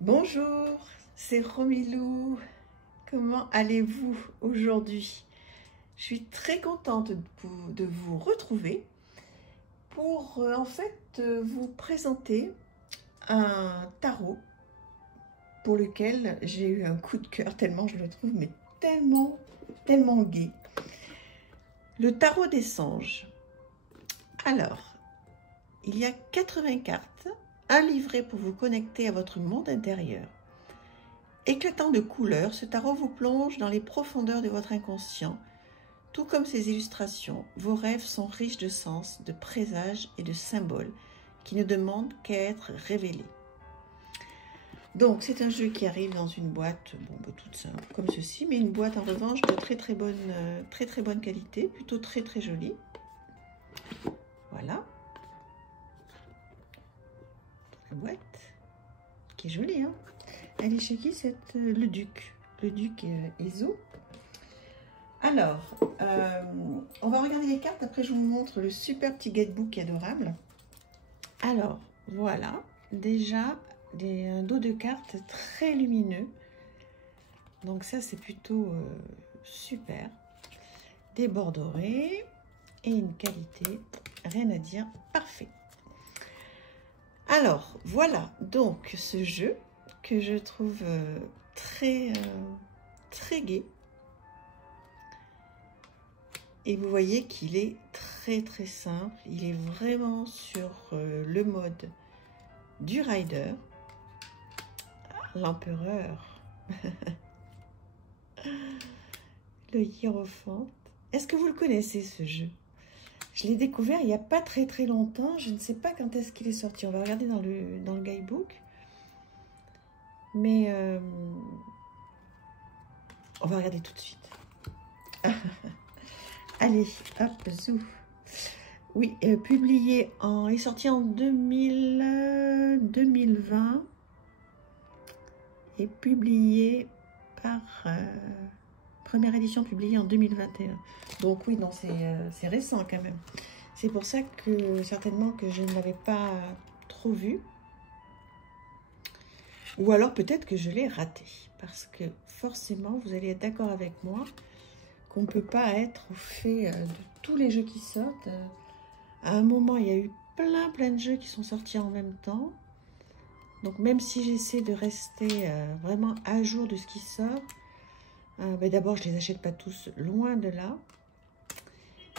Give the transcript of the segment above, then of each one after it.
Bonjour, c'est Romilou. Comment allez-vous aujourd'hui? Je suis très contente de vous retrouver pour vous présenter un tarot pour lequel j'ai eu un coup de cœur tellement je le trouve mais tellement gai. Le tarot des singes. Alors, il y a 80 cartes, un livret pour vous connecter à votre monde intérieur. Éclatant de couleurs, ce tarot vous plonge dans les profondeurs de votre inconscient. Tout comme ses illustrations, vos rêves sont riches de sens, de présages et de symboles qui ne demandent qu'à être révélés. Donc, c'est un jeu qui arrive dans une boîte, toute simple, comme ceci, mais une boîte en revanche de très bonne qualité, plutôt très jolie. Voilà. La boîte, qui est jolie, hein. Elle est chez qui cette le Duc Ezo. Alors, on va regarder les cartes, après je vous montre le super petit guidebook adorable. Alors, voilà, déjà un dos de cartes très lumineux. Donc ça, c'est plutôt super. Des bords dorés et une qualité, rien à dire, parfait. Alors, voilà donc ce jeu que je trouve très gai. Et vous voyez qu'il est très simple. Il est vraiment sur le mode du rider, l'empereur, le hiérophante. Est-ce que vous le connaissez ce jeu? Je l'ai découvert il n'y a pas très longtemps. Je ne sais pas quand est-ce qu'il est sorti. On va regarder dans le guidebook. Mais on va regarder tout de suite. Allez, hop, zou. Oui, publié est sorti en 2020 et publié par première édition publiée en 2021. Donc oui, non, c'est récent quand même. C'est pour ça que certainement que je ne l'avais pas trop vu. Ou alors peut-être que je l'ai raté. Parce que forcément, vous allez être d'accord avec moi qu'on ne peut pas être au fait de tous les jeux qui sortent. À un moment, il y a eu plein de jeux qui sont sortis en même temps. Donc même si j'essaie de rester vraiment à jour de ce qui sort, d'abord je ne les achète pas tous, loin de là.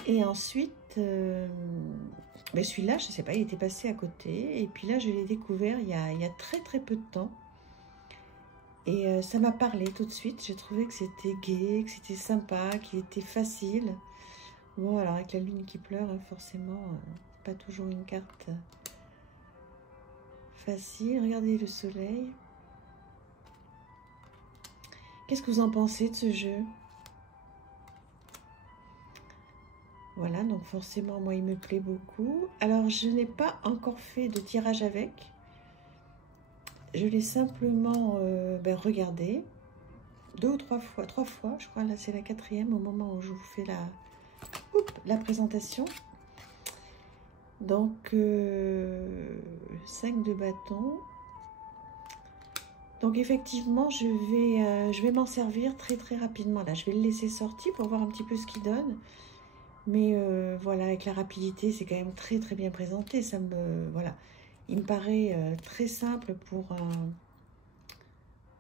Et ensuite, celui-là, je ne sais pas, il était passé à côté. Et puis là, je l'ai découvert il y a très peu de temps. Et ça m'a parlé tout de suite. J'ai trouvé que c'était gai, que c'était sympa, qu'il était facile. Bon, alors avec la lune qui pleure, forcément, pas toujours une carte facile. Regardez le soleil. Qu'est-ce que vous en pensez de ce jeu? Voilà, donc forcément, moi, il me plaît beaucoup. Alors, je n'ai pas encore fait de tirage avec. Je l'ai simplement regardé 2 ou 3 fois. 3 fois, je crois. Là, c'est la 4e au moment où je vous fais la présentation. Donc, 5 de bâton. Donc, effectivement, je vais m'en servir très rapidement. Là, je vais le laisser sortir pour voir un petit peu ce qu'il donne. Mais voilà, avec la rapidité, c'est quand même très bien présenté. Voilà, il me paraît très simple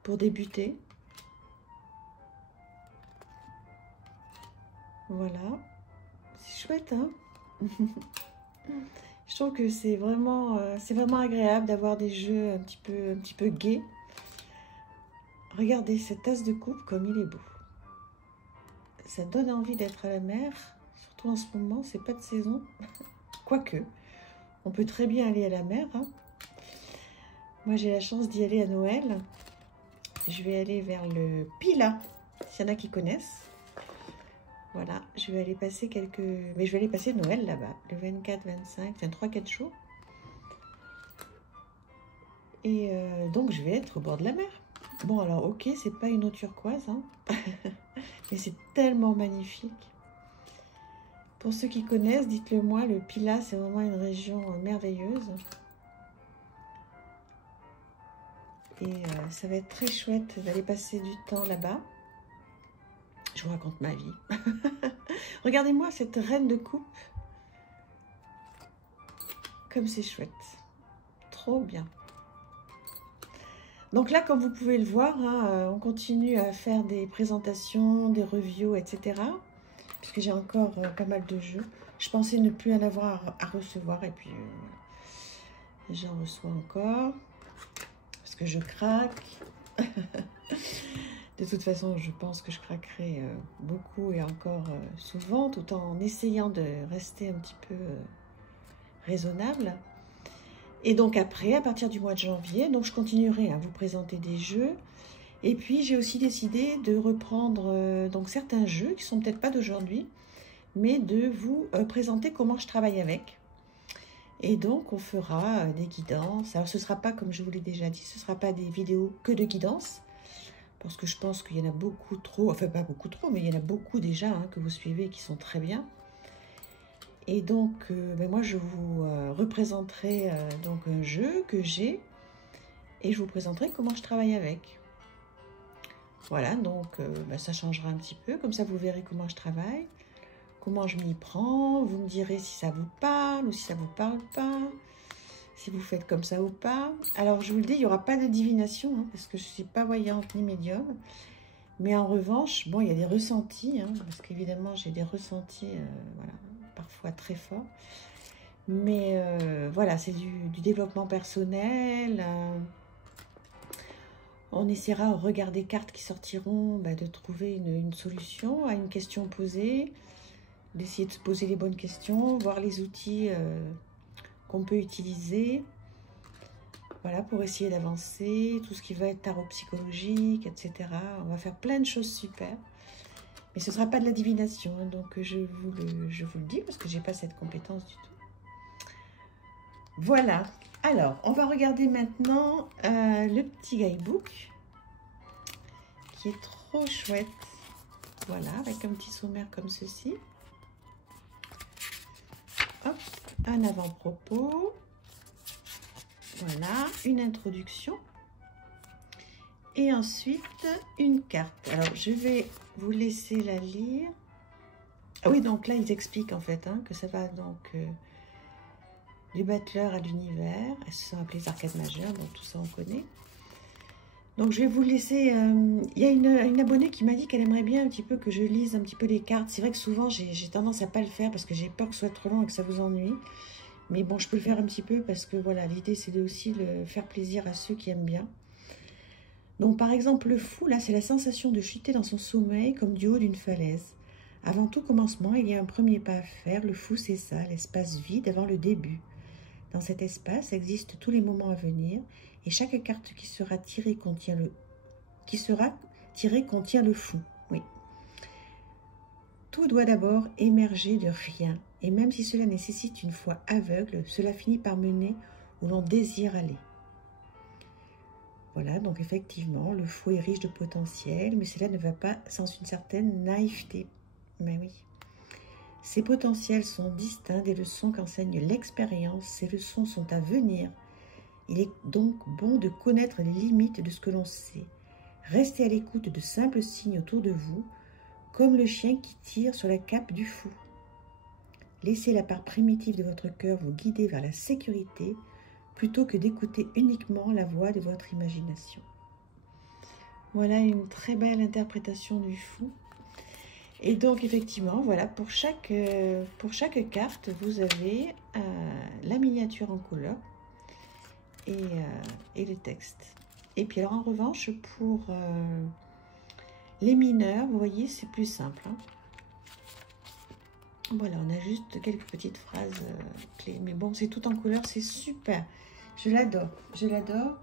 pour débuter. Voilà, c'est chouette, hein. Je trouve que c'est vraiment agréable d'avoir des jeux un petit peu gais. Regardez cette tasse de coupe comme il est beau. Ça donne envie d'être à la mer, surtout en ce moment, c'est pas de saison. Quoique, on peut très bien aller à la mer, hein. Moi, j'ai la chance d'y aller à Noël. Je vais aller vers le Pilat, s'il y en a qui connaissent. Voilà, je vais aller passer mais je vais aller passer Noël là-bas, le 24, 25, 23, 4 jours. Et donc, je vais être au bord de la mer. Bon, alors, ok, c'est pas une eau turquoise, hein. Mais c'est tellement magnifique. Pour ceux qui connaissent, dites-le moi, le Pilat, c'est vraiment une région merveilleuse. Et ça va être très chouette d'aller passer du temps là-bas. Je vous raconte ma vie. Regardez-moi cette reine de coupe. Comme c'est chouette. Trop bien. Donc là, comme vous pouvez le voir, hein, on continue à faire des présentations, des reviews, etc. Puisque j'ai encore pas mal de jeux. Je pensais ne plus en avoir à recevoir. Et puis, j'en reçois encore. Parce que je craque. De toute façon, je pense que je craquerai beaucoup et encore souvent, tout en essayant de rester un petit peu raisonnable. Et donc après, à partir du mois de janvier, donc je continuerai à vous présenter des jeux. Et puis, j'ai aussi décidé de reprendre donc certains jeux qui sont peut-être pas d'aujourd'hui, mais de vous présenter comment je travaille avec. Et donc, on fera des guidances. Alors, ce ne sera pas, comme je vous l'ai déjà dit, ce ne sera pas des vidéos que de guidance. Parce que je pense qu'il y en a beaucoup trop, enfin pas beaucoup trop, mais il y en a beaucoup déjà hein, que vous suivez qui sont très bien. Et donc, moi, je vous représenterai donc un jeu que j'ai et je vous présenterai comment je travaille avec. Voilà, donc ça changera un petit peu. Comme ça, vous verrez comment je travaille, comment je m'y prends. Vous me direz si ça vous parle ou si ça ne vous parle pas, si vous faites comme ça ou pas. Alors, je vous le dis, il n'y aura pas de divination, hein, parce que je ne suis pas voyante ni médium. Mais en revanche, bon, il y a des ressentis, hein, parce qu'évidemment, j'ai des ressentis, voilà, parfois très forts. Mais voilà, c'est du développement personnel. On essaiera, au regard des cartes qui sortiront, de trouver une solution à une question posée, d'essayer de se poser les bonnes questions, voir les outils qu'on peut utiliser, voilà, pour essayer d'avancer, tout ce qui va être tarot psychologique, etc. On va faire plein de choses super, mais ce ne sera pas de la divination, hein, donc je vous le dis, parce que je n'ai pas cette compétence du tout. Voilà, alors, on va regarder maintenant le petit guidebook, qui est trop chouette, voilà, avec un petit sommaire comme ceci. Hop, un avant-propos. Voilà, une introduction. Et ensuite, une carte. Alors, je vais vous laisser la lire. Ah oui, donc là, ils expliquent en fait hein, que ça va donc du battleur à l'univers. Elles se sont appelées les arcades majeures, donc tout ça on connaît. Donc, je vais vous laisser... Il y a une abonnée qui m'a dit qu'elle aimerait bien un petit peu que je lise un petit peu les cartes. C'est vrai que souvent, j'ai tendance à pas le faire parce que j'ai peur que ce soit trop long et que ça vous ennuie. Mais bon, je peux le faire un petit peu parce que voilà, l'idée, c'est aussi de faire plaisir à ceux qui aiment bien. Donc, par exemple, le fou, là, c'est la sensation de chuter dans son sommeil comme du haut d'une falaise. Avant tout commencement, il y a un premier pas à faire. Le fou, c'est ça, l'espace vide avant le début. Dans cet espace existent tous les moments à venir et chaque carte qui sera tirée contient le fou. Oui. Tout doit d'abord émerger de rien. Et même si cela nécessite une foi aveugle, cela finit par mener où l'on désire aller. Voilà, donc effectivement, le fou est riche de potentiel, mais cela ne va pas sans une certaine naïveté. Mais oui. Ces potentiels sont distincts des leçons qu'enseigne l'expérience. Ces leçons sont à venir. Il est donc bon de connaître les limites de ce que l'on sait. Restez à l'écoute de simples signes autour de vous, comme le chien qui tire sur la cape du fou. Laissez la part primitive de votre cœur vous guider vers la sécurité, plutôt que d'écouter uniquement la voix de votre imagination. Voilà une très belle interprétation du fou. Et donc, effectivement, voilà, pour chaque carte, vous avez la miniature en couleur et le texte. Et puis, alors, en revanche, pour les mineurs, vous voyez, c'est plus simple. Hein. Voilà, on a juste quelques petites phrases clés. Mais bon, c'est tout en couleur, c'est super. Je l'adore, je l'adore.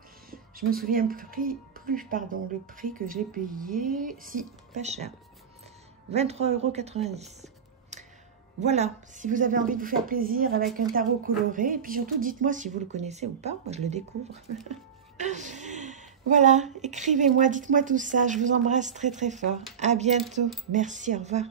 Je me souviens plus, le prix que j'ai payé. Si, pas cher. 23,90 €. Voilà, si vous avez envie de vous faire plaisir avec un tarot coloré. Et puis surtout, dites-moi si vous le connaissez ou pas. Moi, je le découvre. Voilà, écrivez-moi, dites-moi tout ça. Je vous embrasse très très fort. À bientôt. Merci, au revoir.